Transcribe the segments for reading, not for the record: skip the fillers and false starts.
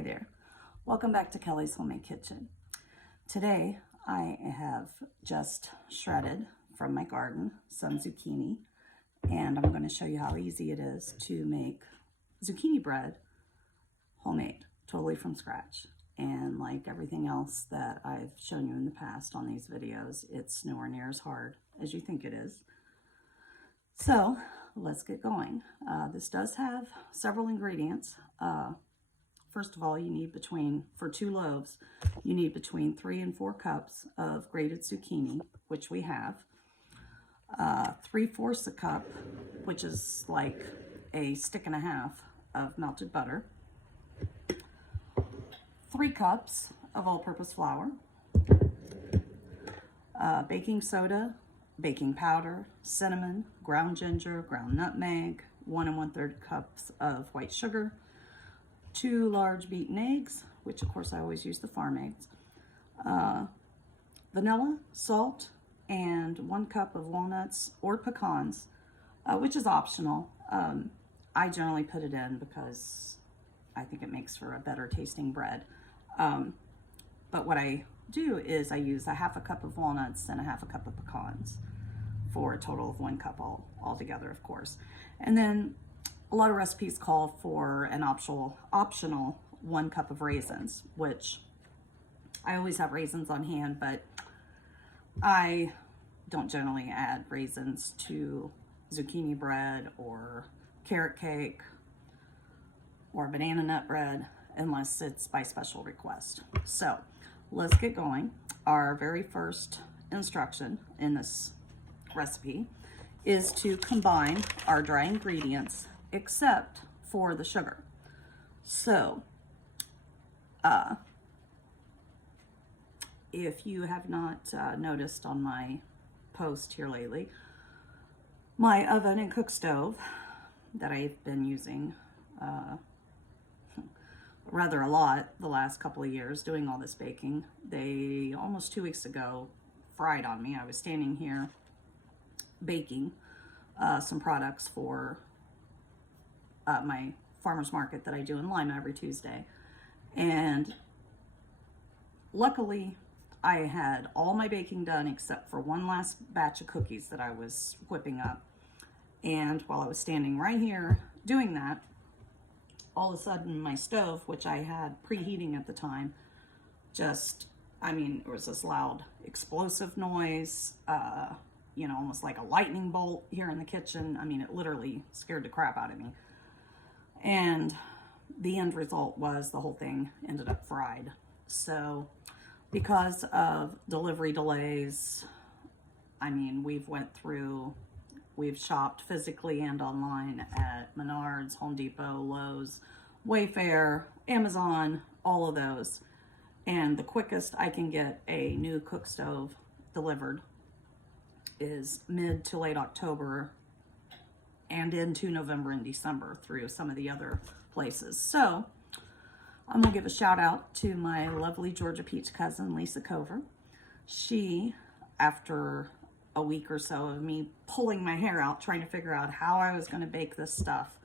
Hi there, welcome back to Kelly's Homemade Kitchen. Today I have just shredded from my garden some zucchini, and I'm going to show you how easy it is to make zucchini bread homemade, totally from scratch. And like everything else that I've shown you in the past on these videos, it's nowhere near as hard as you think it is. So let's get going. This does have several ingredients. First of all, you need for 2 loaves, you need between 3 and 4 cups of grated zucchini, which we have. 3/4 a cup, which is like a stick and a half of melted butter. 3 cups of all-purpose flour. Baking soda, baking powder, cinnamon, ground ginger, ground nutmeg, 1 1/3 cups of white sugar, 2 large beaten eggs, which of course I always use the farm eggs, vanilla, salt, and 1 cup of walnuts or pecans, which is optional. I generally put it in because I think it makes for a better tasting bread. But what I do is I use a 1/2 cup of walnuts and a 1/2 cup of pecans for a total of 1 cup all together, of course. And then a lot of recipes call for an optional 1 cup of raisins, which I always have raisins on hand, but I don't generally add raisins to zucchini bread or carrot cake or banana nut bread unless it's by special request. So let's get going. Our very first instruction in this recipe is to combine our dry ingredients except for the sugar. So if you have not noticed on my post here lately, my oven and cook stove that I've been using rather a lot the last couple of years doing all this baking, they almost 2 weeks ago fried on me. I was standing here baking some products for my farmer's market that I do in Lima every Tuesday. And luckily I had all my baking done except for one last batch of cookies that I was whipping up. And while I was standing right here doing that, all of a sudden my stove, which I had preheating at the time, it was this loud explosive noise, almost like a lightning bolt here in the kitchen. It literally scared the crap out of me. And the end result was the whole thing ended up fried. So because of delivery delays, we've shopped physically and online at Menards, Home Depot, Lowe's, Wayfair, Amazon, all of those. And the quickest I can get a new cook stove delivered is mid to late October and into November and December through some of the other places. So I'm gonna give a shout out to my lovely Georgia Peach cousin, Lisa Cover. She, after a week or so of me pulling my hair out, trying to figure out how I was gonna bake this stuff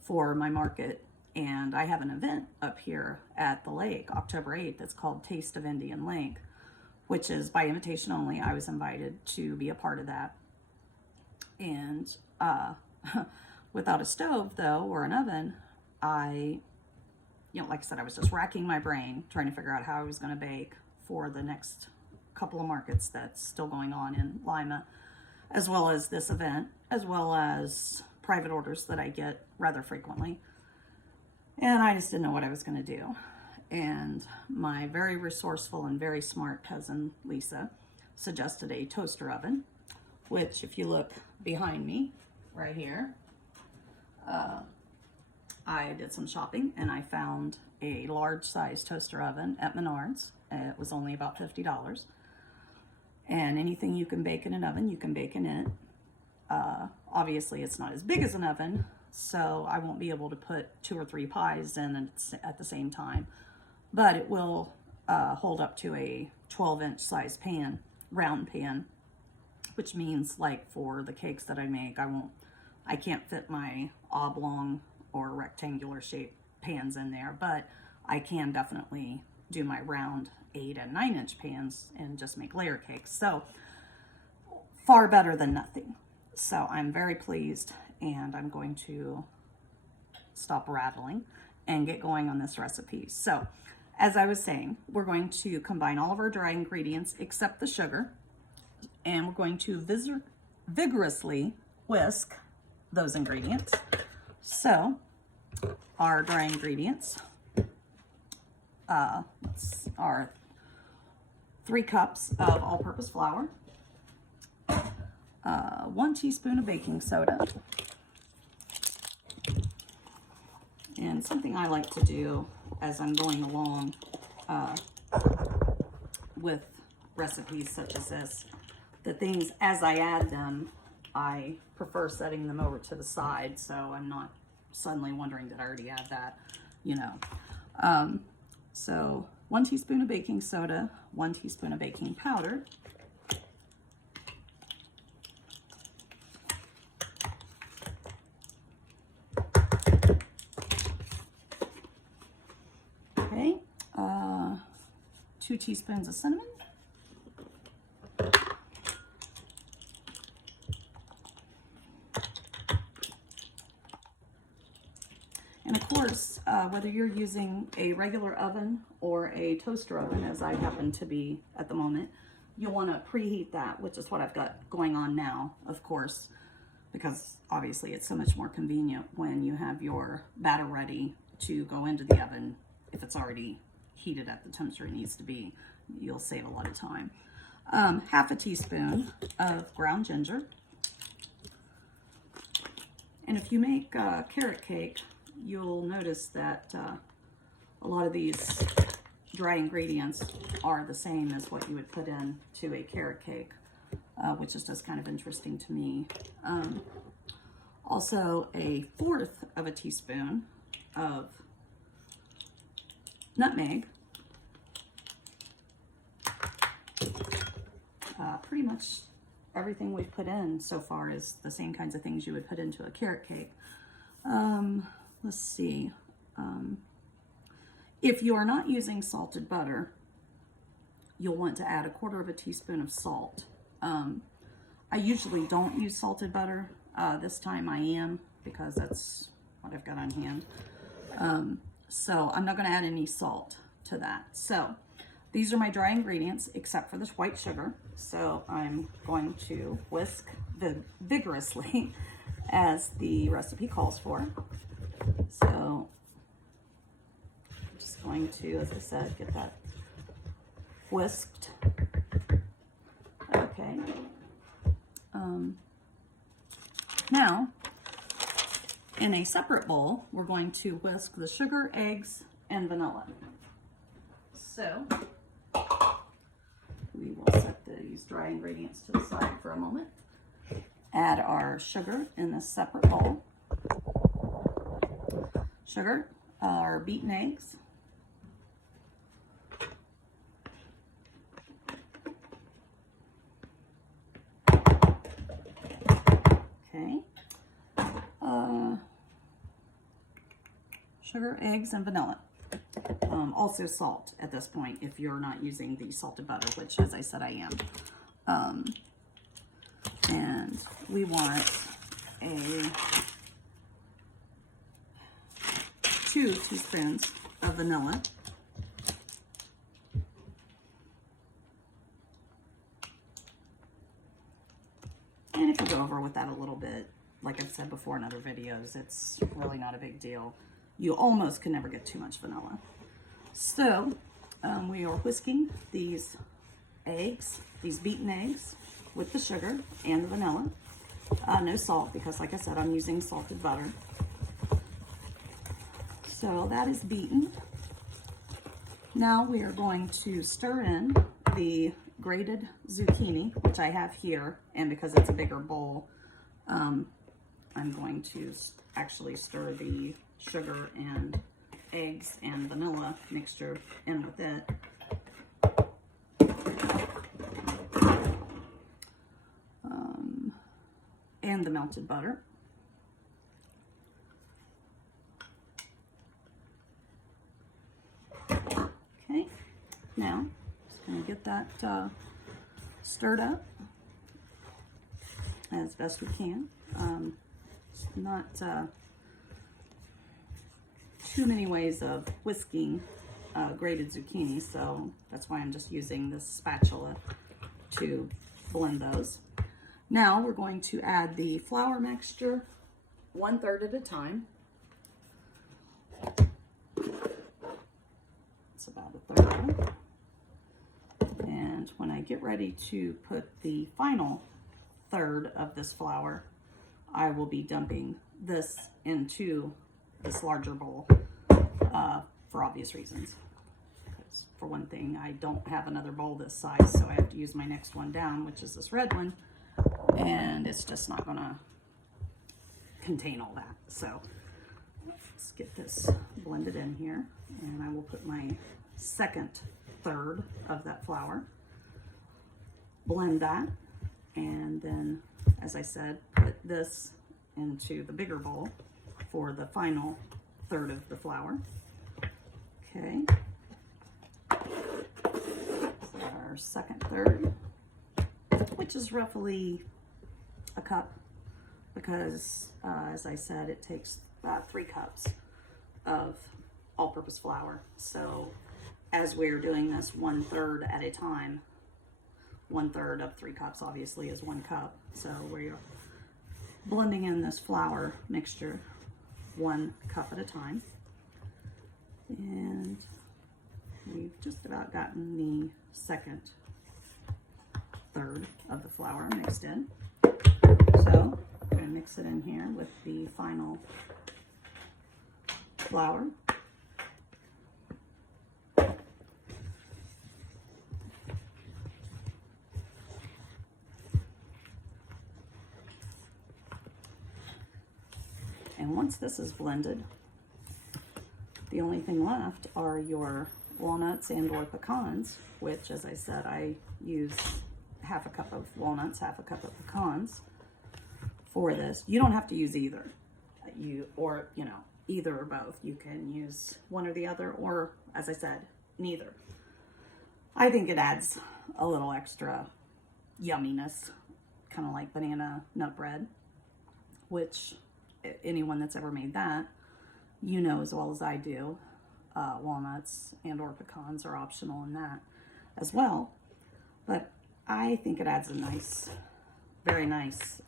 for my market. And I have an event up here at the lake, October 8th, it's called Taste of Indian Lake, which is by invitation only. I was invited to be a part of that. And without a stove though, or an oven, like I said, I was just racking my brain trying to figure out how I was gonna bake for the next couple of markets that's still going on in Lima, as well as this event, as well as private orders that I get rather frequently. And I just didn't know what I was gonna do. And my very resourceful and very smart cousin, Lisa, suggested a toaster oven, which if you look behind me, right here, I did some shopping and I found a large size toaster oven at Menards. It was only about $50. And anything you can bake in an oven, you can bake in it. Obviously it's not as big as an oven, so I won't be able to put 2 or 3 pies in at the same time, but it will hold up to a 12-inch size pan, round pan, which means like for the cakes that I make, I can't fit my oblong or rectangular shaped pans in there, but I can definitely do my round 8 and 9-inch pans and just make layer cakes. So far better than nothing. So I'm very pleased, and I'm going to stop rattling and get going on this recipe. So as I was saying, we're going to combine all of our dry ingredients except the sugar, and we're going to vigorously whisk those ingredients. So our dry ingredients are 3 cups of all-purpose flour, 1 teaspoon of baking soda, and something I like to do as I'm going along with recipes such as this, the things as I add them, I prefer setting them over to the side so I'm not suddenly wondering did I already add that, you know. So 1 teaspoon of baking soda, 1 teaspoon of baking powder, okay, 2 teaspoons of cinnamon, and of course, whether you're using a regular oven or a toaster oven, as I happen to be at the moment, you'll want to preheat that, which is what I've got going on now, of course, because obviously it's so much more convenient when you have your batter ready to go into the oven. If it's already heated at the temperature it needs to be, you'll save a lot of time. Half a teaspoon of ground ginger. And if you make carrot cake, you'll notice that a lot of these dry ingredients are the same as what you would put in to a carrot cake, which is just kind of interesting to me. Also, 1/4 of a teaspoon of nutmeg. Pretty much everything we've put in so far is the same kinds of things you would put into a carrot cake. Let's see. If you are not using salted butter, you'll want to add 1/4 of a teaspoon of salt. I usually don't use salted butter. This time I am, because that's what I've got on hand. So I'm not going to add any salt to that. So these are my dry ingredients except for this white sugar. So I'm going to whisk vigorously as the recipe calls for. So I'm just going to, as I said, get that whisked. Okay. Now, in a separate bowl, we're going to whisk the sugar, eggs, and vanilla. So we will set these dry ingredients to the side for a moment. Add our sugar in this separate bowl. Sugar, our beaten eggs, okay, sugar, eggs, and vanilla. Also salt at this point if you're not using the salted butter, which, as I said, I am. And we want 2 teaspoons of vanilla. And if you go over with that a little bit, like I've said before in other videos, it's really not a big deal. You almost can never get too much vanilla. So we are whisking these eggs, these beaten eggs, with the sugar and the vanilla. No salt, because like I said, I'm using salted butter. So that is beaten. Now we are going to stir in the grated zucchini, which I have here, and because it's a bigger bowl, I'm going to actually stir the sugar and eggs and vanilla mixture in with it. And the melted butter. now. Just gonna get that stirred up as best we can. It's not too many ways of whisking grated zucchini, so that's why I'm just using this spatula to blend those. Now we're going to add the flour mixture 1/3 at a time. It's about 1/3. And when I get ready to put the final 1/3 of this flour, I will be dumping this into this larger bowl for obvious reasons. Because for one thing, I don't have another bowl this size, so I have to use my next one down, which is this red one, and it's just not gonna contain all that. So let's get this blended in here, and I will put my second 1/3 of that flour, blend that, and then, as I said, put this into the bigger bowl for the final 1/3 of the flour. Okay, so our second 1/3, which is roughly a cup, because as I said, it takes about 3 cups of all-purpose flour. So as we're doing this 1/3 at a time, 1/3 of 3 cups obviously is 1 cup. So we're blending in this flour mixture 1 cup at a time. And we've just about gotten the second 1/3 of the flour mixed in. So I'm going to mix it in here with the final flour. And once this is blended, the only thing left are your walnuts and or pecans, which, as I said, I use 1/2 cup of walnuts, 1/2 cup of pecans for this. You don't have to use either, either or both. You can use one or the other, or, as I said, neither. I think it adds a little extra yumminess, kind of like banana nut bread, which anyone that's ever made that, you know as well as I do, walnuts and or pecans are optional in that as well. But I think it adds a nice, very nice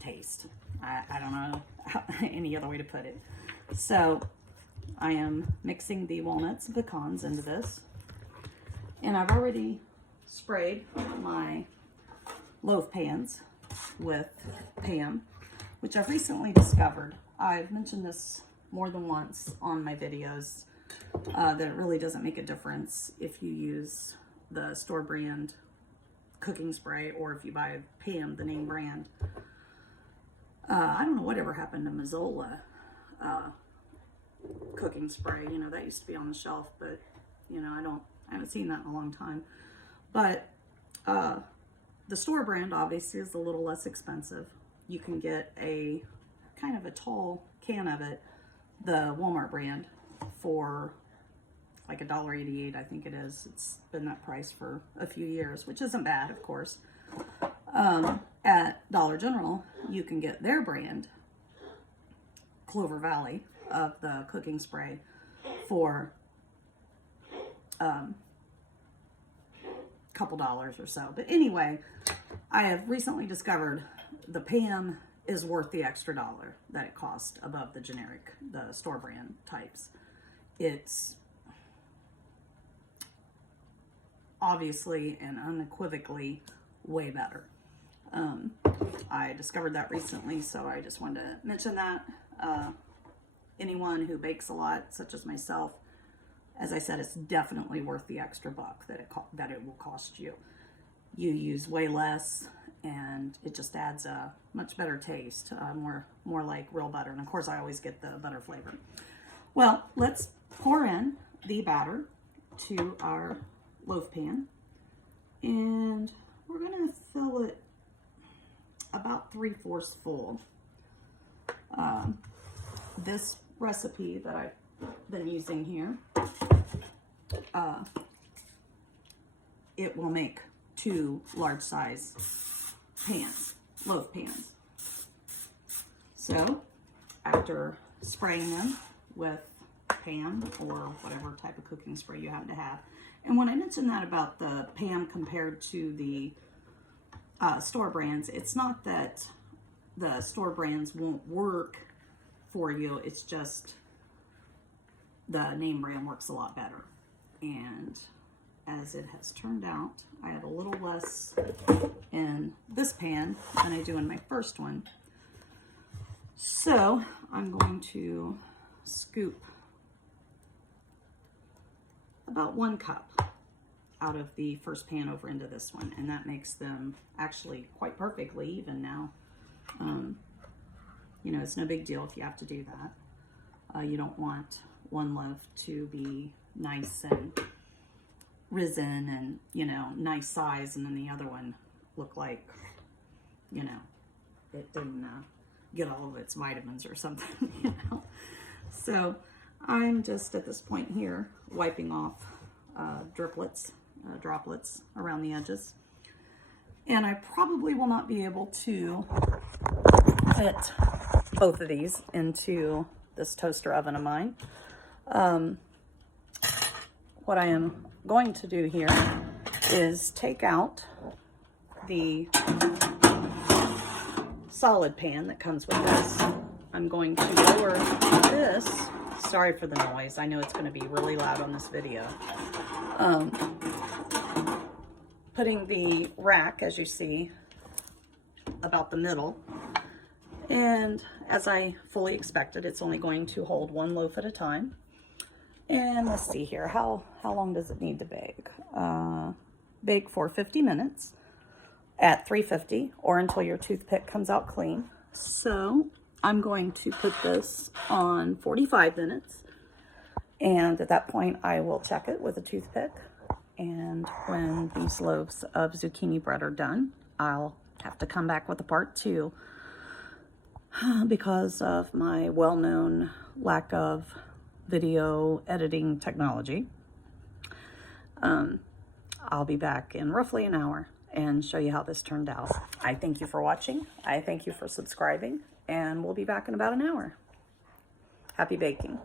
taste. I don't know any other way to put it. So I am mixing the walnuts and pecans into this, and I've already sprayed my loaf pans with Pam, which I've recently discovered. I've mentioned this more than once on my videos, that it really doesn't make a difference if you use the store brand cooking spray or if you buy Pam, the name brand. I don't know whatever happened to Mazola cooking spray. You know, that used to be on the shelf, but you know, I haven't seen that in a long time. But the store brand obviously is a little less expensive. You can get a kind of a tall can of it, the Walmart brand, for like $1.88, I think it is. It's been that price for a few years, which isn't bad, of course. At Dollar General, you can get their brand, Clover Valley, of the cooking spray for couple dollars or so. But anyway, I have recently discovered the Pam is worth the extra $1 that it cost above the generic, the store brand types. It's obviously and unequivocally way better. I discovered that recently, so I just wanted to mention that. Anyone who bakes a lot, such as myself, as I said, it's definitely worth the extra buck that it will cost you. You use way less, and it just adds a much better taste, more like real butter. And of course, I always get the butter flavor. Well, let's pour in the batter to our loaf pan, and we're gonna fill it about 3/4 full. This recipe that I've been using here it will make 2 large size pans, loaf pans. So after spraying them with Pam or whatever type of cooking spray you happen to have, and when I mentioned that about the Pam compared to the store brands, it's not that the store brands won't work for you, it's just the name brand works a lot better. And as it has turned out, I have a little less in this pan than I do in my first one. So I'm going to scoop about 1 cup out of the first pan over into this one, and that makes them actually quite perfectly even now. You know, it's no big deal if you have to do that. You don't want one loaf to be nice and risen and, you know, nice size, and then the other one look like, you know, it didn't get all of its vitamins or something, you know. So I'm just at this point here wiping off droplets around the edges. And I probably will not be able to fit both of these into this toaster oven of mine. What I am going to do here is take out the solid pan that comes with this. I'm going to lower this. Sorry for the noise. I know it's going to be really loud on this video. Putting the rack, as you see, about the middle. And as I fully expected, it's only going to hold 1 loaf at a time. And let's see here, how long does it need to bake? Bake for 50 minutes at 350 or until your toothpick comes out clean. So I'm going to put this on 45 minutes. And at that point, I will check it with a toothpick. And when these loaves of zucchini bread are done, I'll have to come back with a part 2 because of my well-known lack of video editing technology. I'll be back in roughly an hour and show you how this turned out. I thank you for watching. I thank you for subscribing, and we'll be back in about an hour. Happy baking.